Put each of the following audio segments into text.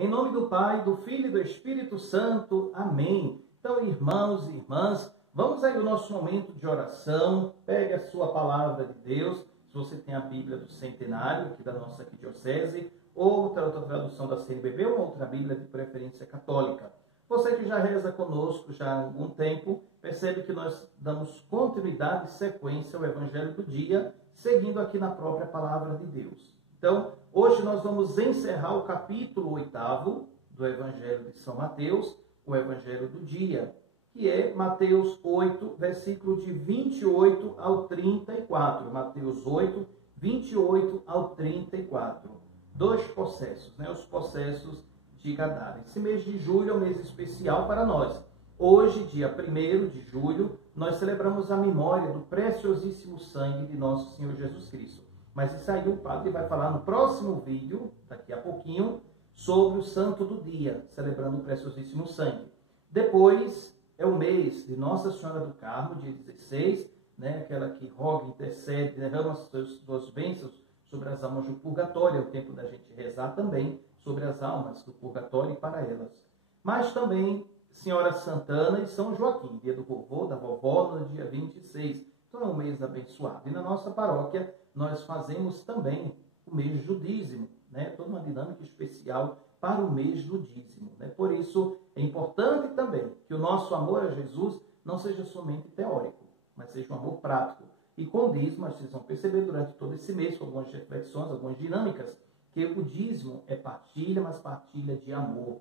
Em nome do Pai, do Filho e do Espírito Santo. Amém. Então, irmãos e irmãs, vamos aí ao nosso momento de oração. Pegue a sua palavra de Deus. Se você tem a Bíblia do Centenário, aqui da nossa diocese, outra tradução da CNBB, ou outra Bíblia de preferência católica. Você que já reza conosco já há algum tempo, percebe que nós damos continuidade e sequência ao Evangelho do dia, seguindo aqui na própria palavra de Deus. Então, hoje nós vamos encerrar o capítulo 8º do Evangelho de São Mateus, o Evangelho do dia, que é Mateus 8, versículo de 28 ao 34. Mateus 8, 28 ao 34. Dois processos, os processos de Gadara. Esse mês de julho é um mês especial para nós. Hoje, dia 1º de julho, nós celebramos a memória do preciosíssimo sangue de nosso Senhor Jesus Cristo. Mas isso aí o padre vai falar no próximo vídeo, daqui a pouquinho, sobre o santo do dia, celebrando o preciosíssimo sangue. Depois é o mês de Nossa Senhora do Carmo, dia 16, aquela que roga, intercede, derrama as suas bênçãos sobre as almas do purgatório. É o tempo da gente rezar também sobre as almas do purgatório e para elas. Mas também Senhora Santana e São Joaquim, dia do vovô, da vovó, no dia 26. Então é um mês abençoado. E na nossa paróquia nós fazemos também o mês do dízimo, toda uma dinâmica especial para o mês do dízimo. Por isso é importante também que o nosso amor a Jesus não seja somente teórico, mas seja um amor prático. E com o dízimo, vocês vão perceber durante todo esse mês, com algumas reflexões, algumas dinâmicas, que o dízimo é partilha, mas partilha de amor.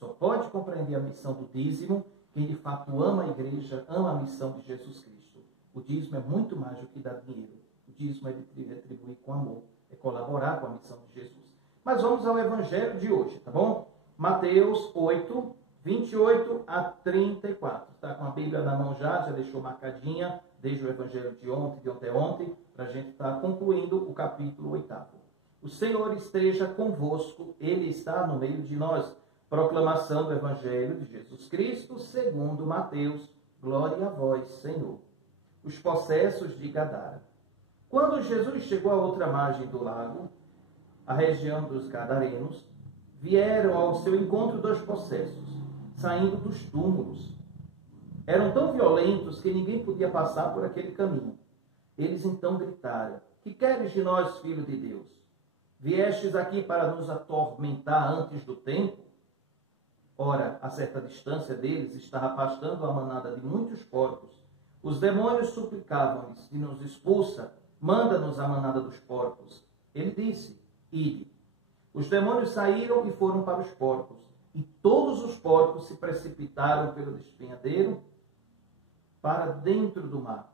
Só pode compreender a missão do dízimo quem de fato ama a igreja, ama a missão de Jesus Cristo. O dízimo é muito mais do que dar dinheiro. O dízimo é retribuir com amor, é colaborar com a missão de Jesus. Mas vamos ao Evangelho de hoje, tá bom? Mateus 8, 28 a 34. Está com a Bíblia na mão já deixou marcadinha, desde o Evangelho de ontem, para a gente estar concluindo o capítulo 8º. O Senhor esteja convosco, Ele está no meio de nós. Proclamação do Evangelho de Jesus Cristo, segundo Mateus. Glória a vós, Senhor. Os possessos de Gadara. Quando Jesus chegou à outra margem do lago, a região dos Gadarenos, vieram ao seu encontro dois possessos, saindo dos túmulos. Eram tão violentos que ninguém podia passar por aquele caminho. Eles então gritaram: que queres de nós, filho de Deus? Viestes aqui para nos atormentar antes do tempo? Ora, a certa distância deles estava pastando a manada de muitos porcos. Os demônios suplicavam-lhes: se nos expulsa, manda-nos a manada dos porcos. Ele disse: ide. Os demônios saíram e foram para os porcos. E todos os porcos se precipitaram pelo despenhadeiro para dentro do mar,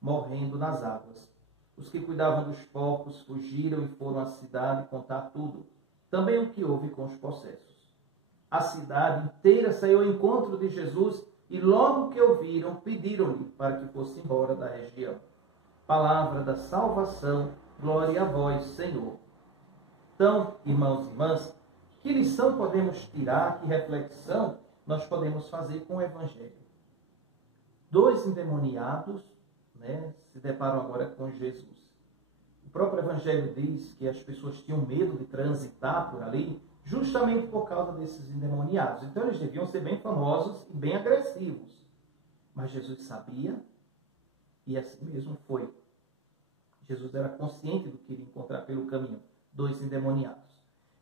morrendo nas águas. Os que cuidavam dos porcos fugiram e foram à cidade contar tudo, também o que houve com os possessos. A cidade inteira saiu ao encontro de Jesus e logo que o viram, pediram-lhe para que fosse embora da região. Palavra da salvação, glória a vós, Senhor. Então, irmãos e irmãs, que lição podemos tirar, que reflexão nós podemos fazer com o Evangelho? Dois endemoniados se deparam agora com Jesus. O próprio Evangelho diz que as pessoas tinham medo de transitar por ali, justamente por causa desses endemoniados. Então eles deviam ser bem famosos e bem agressivos. Mas Jesus sabia e assim mesmo foi. Jesus era consciente do que iria encontrar pelo caminho, dois endemoniados.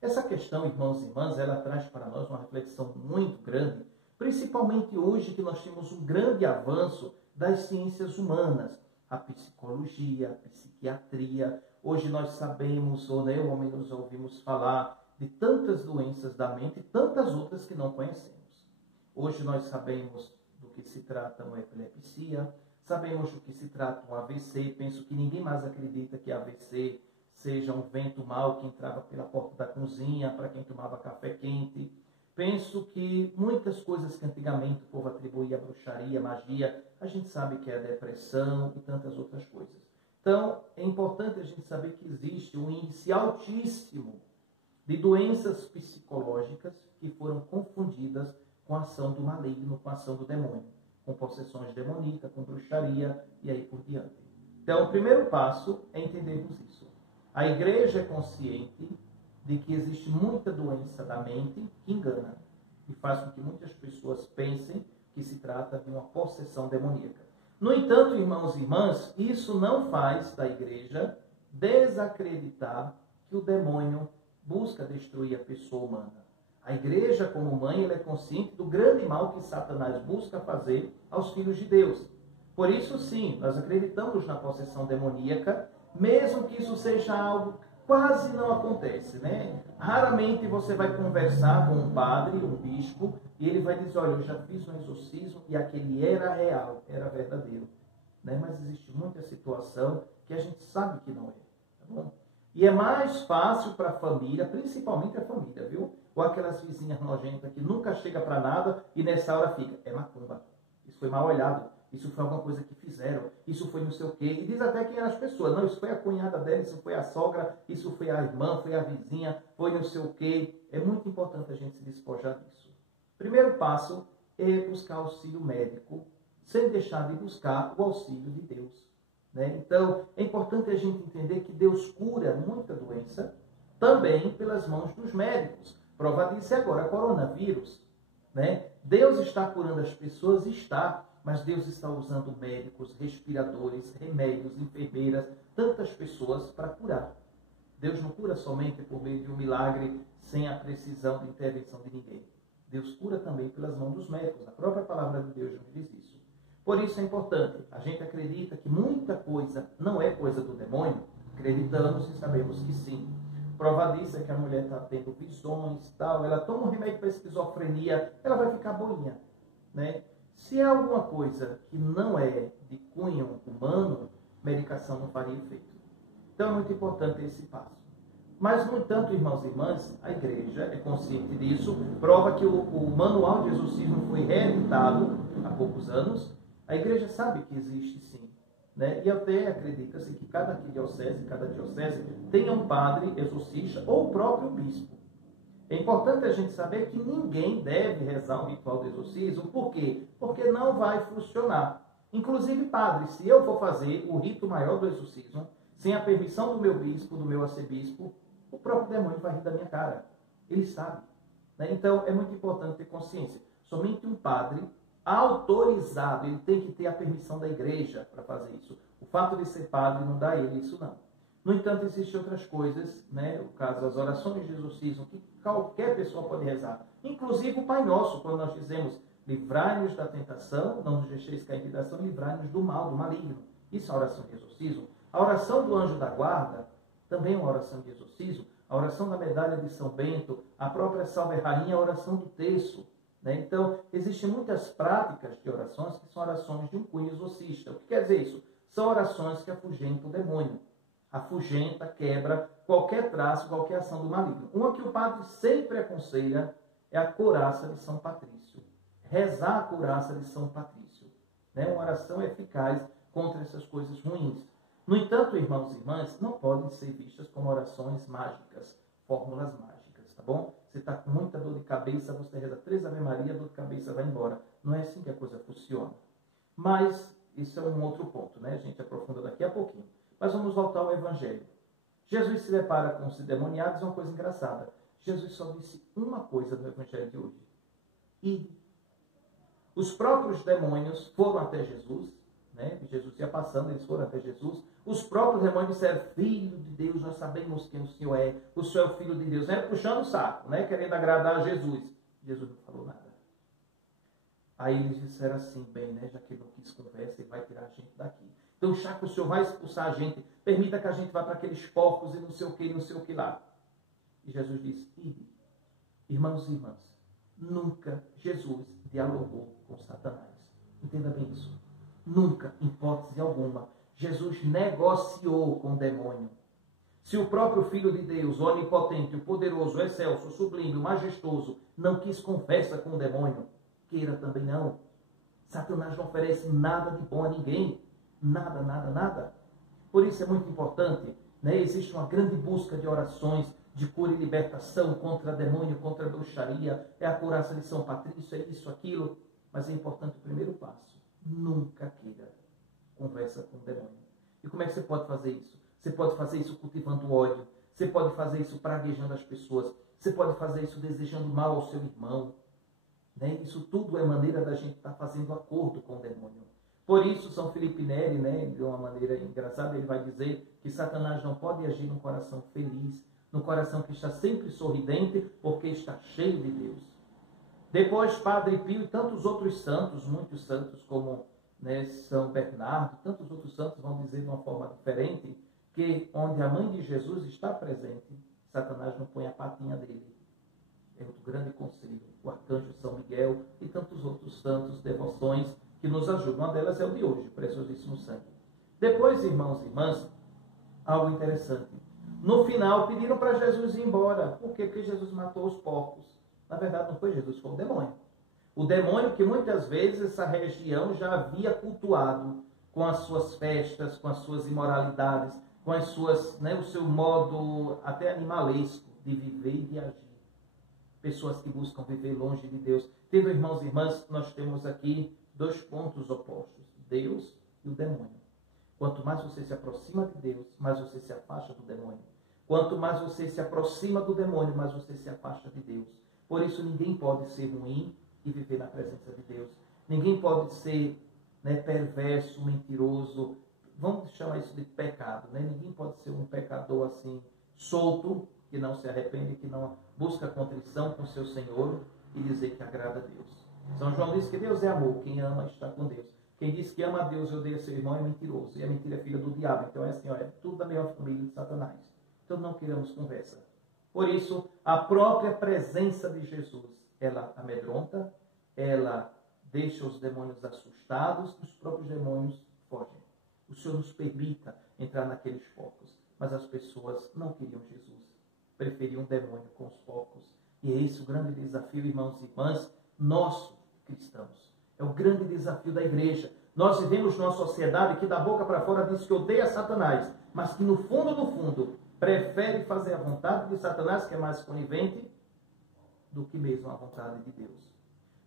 Essa questão, irmãos e irmãs, ela traz para nós uma reflexão muito grande, principalmente hoje que nós temos um grande avanço das ciências humanas, a psicologia, a psiquiatria. Hoje nós sabemos, ou ao menos ouvimos falar, de tantas doenças da mente e tantas outras que não conhecemos. Hoje nós sabemos do que se trata uma epilepsia, sabemos do que se trata um AVC. Penso que ninguém mais acredita que AVC seja um vento mau que entrava pela porta da cozinha para quem tomava café quente. Penso que muitas coisas que antigamente o povo atribuía à bruxaria, magia, a gente sabe que é a depressão e tantas outras coisas. Então, é importante a gente saber que existe um índice altíssimo de doenças psicológicas que foram confundidas com a ação do maligno, com a ação do demônio, com possessões demoníacas, com bruxaria e aí por diante. Então, o primeiro passo é entendermos isso. A igreja é consciente de que existe muita doença da mente que engana e faz com que muitas pessoas pensem que se trata de uma possessão demoníaca. No entanto, irmãos e irmãs, isso não faz da igreja desacreditar que o demônio busca destruir a pessoa humana. A igreja, como mãe, ela é consciente do grande mal que Satanás busca fazer aos filhos de Deus. Por isso, sim, nós acreditamos na possessão demoníaca, mesmo que isso seja algo que quase não acontece, né? Raramente você vai conversar com um padre, um bispo, e ele vai dizer, olha, eu já fiz um exorcismo e aquele era real, era verdadeiro. Né? Mas existe muita situação que a gente sabe que não é. Tá bom? E é mais fácil para a família, principalmente a família, viu? Ou aquelas vizinhas nojentas que nunca chega para nada e nessa hora fica, é macumba, isso foi mal olhado, isso foi alguma coisa que fizeram, isso foi não sei o quê. E diz até quem eram as pessoas, não, isso foi a cunhada dela, isso foi a sogra, isso foi a irmã, foi a vizinha, foi não sei o quê. É muito importante a gente se despojar disso. Primeiro passo é buscar auxílio médico, sem deixar de buscar o auxílio de Deus. Né? Então, é importante a gente entender que Deus cura muita doença também pelas mãos dos médicos. Prova disso é agora, coronavírus. Né? Deus está curando as pessoas, está, mas Deus está usando médicos, respiradores, remédios, enfermeiras, tantas pessoas para curar. Deus não cura somente por meio de um milagre sem a precisão de intervenção de ninguém. Deus cura também pelas mãos dos médicos. A própria palavra de Deus nos diz isso. Por isso é importante. A gente acredita que muita coisa não é coisa do demônio. Acreditamos e sabemos que sim. Prova disso é que a mulher está tendo visões, tal. Ela toma um remédio para esquizofrenia, ela vai ficar boinha. Né? Se é alguma coisa que não é de cunho humano, medicação não faria efeito. Então é muito importante esse passo. Mas, no entanto, irmãos e irmãs, a igreja é consciente disso, prova que o manual de exorcismo foi reeditado há poucos anos. A igreja sabe que existe sim. Né? E até acredita-se que cada diocese tenha um padre exorcista ou o próprio bispo. É importante a gente saber que ninguém deve rezar o ritual do exorcismo. Por quê? Porque não vai funcionar. Inclusive, padre, se eu for fazer o rito maior do exorcismo, sem a permissão do meu bispo, do meu arcebispo, o próprio demônio vai rir da minha cara. Ele sabe. Né? Então, é muito importante ter consciência. Somente um padre autorizado, ele tem que ter a permissão da igreja para fazer isso. O fato de ser padre não dá a ele isso, não. No entanto, existem outras coisas, né? O caso das orações de exorcismo, que qualquer pessoa pode rezar. Inclusive o Pai Nosso, quando nós dizemos, livrai-nos da tentação, não nos deixeis cair em tentação, livrai-nos do mal, do maligno. Isso é a oração de exorcismo. A oração do anjo da guarda, também é uma oração de exorcismo. A oração da medalha de São Bento, a própria Salve Rainha, a oração do terço. Né? Então, existem muitas práticas de orações que são orações de um cunho exorcista. O que quer dizer isso? São orações que afugentam o demônio. Afugenta, quebra qualquer traço, qualquer ação do maligno. Uma que o padre sempre aconselha é a couraça de São Patrício. Rezar a couraça de São Patrício. Né? Uma oração eficaz contra essas coisas ruins. No entanto, irmãos e irmãs, não podem ser vistas como orações mágicas, fórmulas mágicas, tá bom? Você está com muita dor de cabeça, você reza 3 Ave Maria, a dor de cabeça vai embora. Não é assim que a coisa funciona. Mas isso é um outro ponto, né? A gente aprofunda daqui a pouquinho. Mas vamos voltar ao Evangelho. Jesus se depara com os endemoniados, é uma coisa engraçada. Jesus só disse uma coisa no Evangelho de hoje. E os próprios demônios foram até Jesus, né? Jesus ia passando, eles foram até Jesus. Os próprios demônios disseram, Filho de Deus, nós sabemos quem o Senhor é. O Senhor é o Filho de Deus. Né? Puxando o saco, né? Querendo agradar a Jesus. Jesus não falou nada. Aí eles disseram assim, bem, né? Já que ele não quis conversa, ele vai tirar a gente daqui. Então, já que o Senhor vai expulsar a gente, permita que a gente vá para aqueles porcos e não sei o que lá. E Jesus disse, irmãos e irmãs, nunca Jesus dialogou com Satanás. Entenda bem isso. Nunca, em hipótese alguma, Jesus negociou com o demônio. Se o próprio Filho de Deus, o onipotente, o poderoso, o excelso, o sublime, o majestoso, não quis conversa com o demônio, queira também não. Satanás não oferece nada de bom a ninguém. Nada, nada, nada. Por isso é muito importante, né? Existe uma grande busca de orações de cura e libertação contra demônio, contra a bruxaria, é a couraça de São Patrício, é isso, aquilo. Mas é importante o primeiro passo. Nunca queira conversa com o demônio. E como é que você pode fazer isso? Você pode fazer isso cultivando ódio. Você pode fazer isso praguejando as pessoas. Você pode fazer isso desejando mal ao seu irmão. Né? Isso tudo é maneira da gente estar fazendo acordo com o demônio. Por isso, São Felipe Neri, né, de uma maneira engraçada, ele vai dizer que Satanás não pode agir num coração feliz, num coração que está sempre sorridente, porque está cheio de Deus. Depois, Padre Pio e tantos outros santos, muitos santos como, né, São Bernardo, tantos outros santos vão dizer de uma forma diferente, que onde a mãe de Jesus está presente, Satanás não põe a patinha dele. É outro grande conselho. O arcanjo São Miguel e tantos outros santos, devoções que nos ajudam. Uma delas é o de hoje, Preciosíssimo Sangue. Depois, irmãos e irmãs, algo interessante. No final, pediram para Jesus ir embora. Por quê? Porque Jesus matou os porcos. Na verdade, não foi Jesus, foi o demônio. O demônio que muitas vezes essa região já havia cultuado com as suas festas, com as suas imoralidades, com as suas, né, o seu modo até animalesco de viver e de agir. Pessoas que buscam viver longe de Deus. Tendo, irmãos e irmãs, nós temos aqui dois pontos opostos, Deus e o demônio. Quanto mais você se aproxima de Deus, mais você se afasta do demônio. Quanto mais você se aproxima do demônio, mais você se afasta de Deus. Por isso, ninguém pode ser ruim e viver na presença de Deus. Ninguém pode ser, né, perverso, mentiroso. Vamos chamar isso de pecado. Né? Ninguém pode ser um pecador assim, solto, que não se arrepende, que não busca contrição com seu Senhor e dizer que agrada a Deus. São João diz que Deus é amor. Quem ama está com Deus. Quem diz que ama a Deus e odeia seu irmão é mentiroso. E a mentira é filha do diabo. Então é assim, ó, é tudo da mesma família de Satanás. Então não queremos conversa. Por isso, a própria presença de Jesus, ela amedronta, ela deixa os demônios assustados e os próprios demônios fogem. O Senhor nos permita entrar naqueles focos. Mas as pessoas não queriam Jesus. Preferiam o demônio com os focos. E é esse o grande desafio, irmãos e irmãs, nosso, cristãos. É o grande desafio da igreja. Nós vivemos numa sociedade que da boca para fora diz que odeia Satanás, mas que no fundo, prefere fazer a vontade de Satanás, que é mais conivente, do que mesmo a vontade de Deus.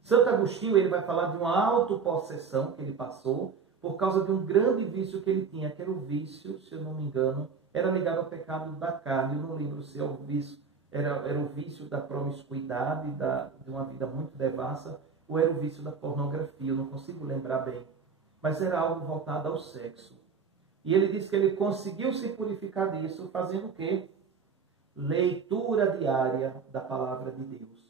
Santo Agostinho, ele vai falar de uma autopossessão que ele passou por causa de um grande vício que ele tinha, que era o vício, se eu não me engano, era ligado ao pecado da carne. Eu não lembro se é o vício, era o vício da promiscuidade, de uma vida muito devassa, ou era o vício da pornografia, eu não consigo lembrar bem. Mas era algo voltado ao sexo. E ele diz que ele conseguiu se purificar disso fazendo o quê? Leitura diária da palavra de Deus.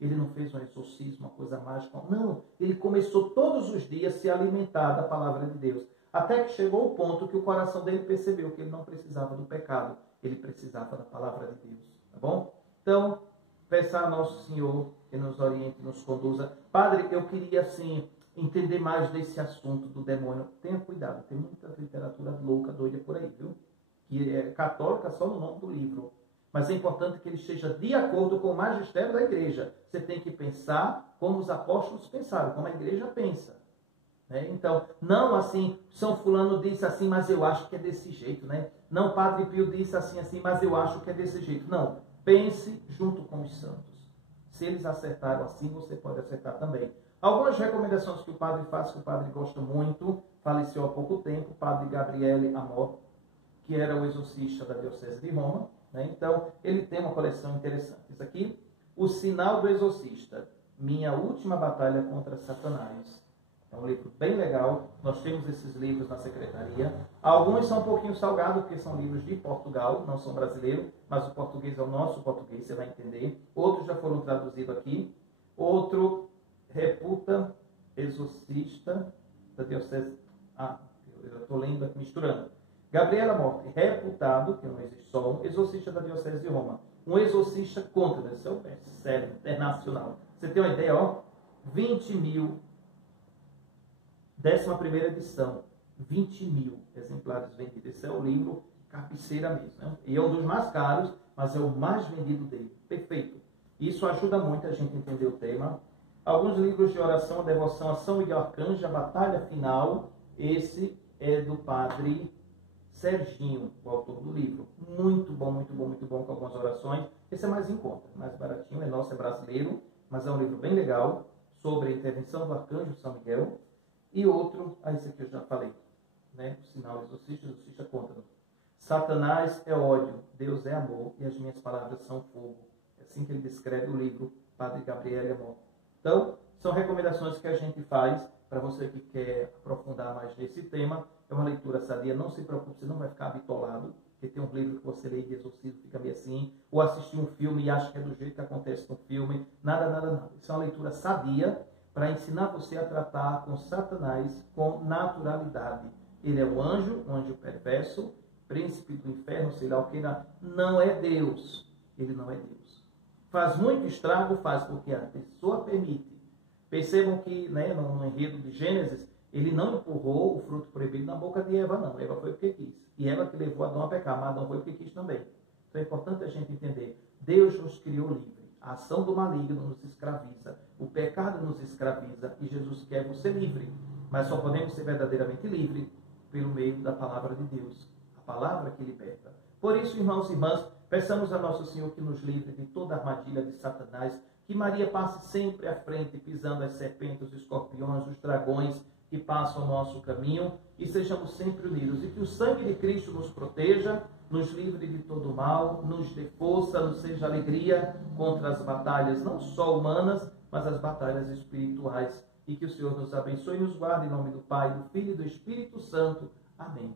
Ele não fez um exorcismo, uma coisa mágica. Não, ele começou todos os dias a se alimentar da palavra de Deus. Até que chegou o ponto que o coração dele percebeu que ele não precisava do pecado. Ele precisava da palavra de Deus. Tá bom? Então, peça a Nosso Senhor que nos oriente, nos conduza. Padre, eu queria, assim, entender mais desse assunto do demônio. Tenha cuidado, tem muita literatura louca, doida por aí, viu? Que é católica só no nome do livro. Mas é importante que ele esteja de acordo com o magistério da igreja. Você tem que pensar como os apóstolos pensaram, como a igreja pensa. Né? Então, não assim, São Fulano disse assim, mas eu acho que é desse jeito. Né? Não, Padre Pio disse assim, mas eu acho que é desse jeito. Não, pense junto com os santos. Se eles acertaram assim, você pode acertar também. Algumas recomendações que o padre faz, que o padre gosta muito, faleceu há pouco tempo, o padre Gabriele Amor, que era o exorcista da Diocese de Roma. Né? Então, ele tem uma coleção interessante. Isso aqui, O Sinal do Exorcista, Minha Última Batalha contra Satanás. É um livro bem legal. Nós temos esses livros na secretaria. Alguns são um pouquinho salgados, porque são livros de Portugal, não são brasileiros, mas o português é o nosso português, você vai entender. Outros já foram traduzidos aqui. Outro, Reputa, Exorcista da Diocese... eu estou lendo aqui, misturando. Gabriela Morte, reputado, que não existe só um, exorcista da Diocese de Roma. Um exorcista contra, esse é o best-seller internacional. Você tem uma ideia, ó? 20 mil, 11ª edição, 20 mil exemplares vendidos. Esse é o livro cabeceira mesmo. Né? E é um dos mais caros, mas é o mais vendido dele. Perfeito. Isso ajuda muito a gente a entender o tema. Alguns livros de oração, a devoção a São Miguel Arcanjo, a Batalha Final. Esse é do padre Serginho, o autor do livro. Muito bom, muito bom, muito bom, com algumas orações. Esse é mais em conta, mais baratinho, é nosso, é brasileiro, mas é um livro bem legal, sobre a intervenção do Arcanjo São Miguel. E outro, esse aqui eu já falei, né? O Sinal Exorcista, Exorcista contra. Satanás é ódio, Deus é amor e as minhas palavras são fogo. É assim que ele descreve o livro Padre Gabriel Amor. Então, são recomendações que a gente faz para você que quer aprofundar mais nesse tema. É uma leitura sadia, não se preocupe, você não vai ficar bitolado, porque tem um livro que você lê de exorcismo, fica meio assim, ou assistir um filme e acha que é do jeito que acontece no filme. Nada, nada, nada. Isso é uma leitura sadia para ensinar você a tratar com Satanás com naturalidade. Ele é um anjo perverso, príncipe do inferno, sei lá o que, não é Deus. Ele não é Deus. Faz muito estrago, faz porque a pessoa permite. Percebam que, no enredo de Gênesis, ele não empurrou o fruto proibido na boca de Eva, não. Eva foi porque quis. E ela que levou Adão a pecar, mas Adão foi porque quis também. Então é importante a gente entender. Deus nos criou livre. A ação do maligno nos escraviza. O pecado nos escraviza. E Jesus quer você livre. Mas só podemos ser verdadeiramente livres pelo meio da palavra de Deus. A palavra que liberta. Por isso, irmãos e irmãs, peçamos a Nosso Senhor que nos livre de toda armadilha de Satanás. Que Maria passe sempre à frente, pisando as serpentes, os escorpiões, os dragões que passam ao nosso caminho. E sejamos sempre unidos. E que o sangue de Cristo nos proteja, nos livre de todo mal, nos dê força, nos seja alegria contra as batalhas, não só humanas, mas as batalhas espirituais. E que o Senhor nos abençoe e nos guarde em nome do Pai, do Filho e do Espírito Santo. Amém.